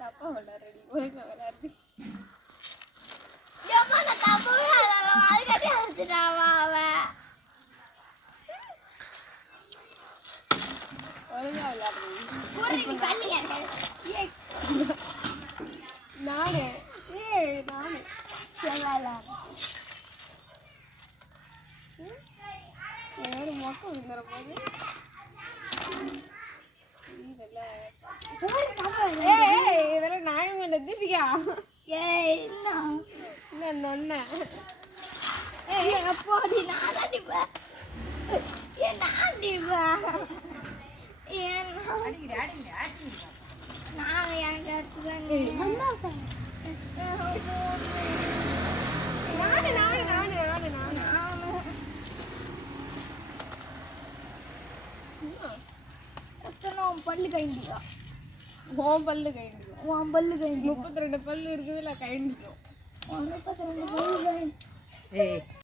தப்பா விளையாடுறீ ஒழுங்கா விளையாடுறீ எப்ப நான் தப்பவே விளையாடலாம் அதுக்காட்டி அழைச்சிட்டாவா அவன் ஒழுங்கா விளையாடுறீ நானு நானு ஏதாவது மொக்கம் வந்துடுற போது இதெல்லாம் நியாயம் இல்லை தீபிகா என்ன நொன்ன போடி நான் அடிப்பேன் நான் அடிப்பேன் நான் எனக்கு அடிச்சுதான் பல்லு கைண்டிக்கா உன் பல்லு கைண்டிக்கும் உன் பல்லு கைண்டி 32 பல்லு இருக்குதுல்ல கைண்டிக்கும் 32 பல்லு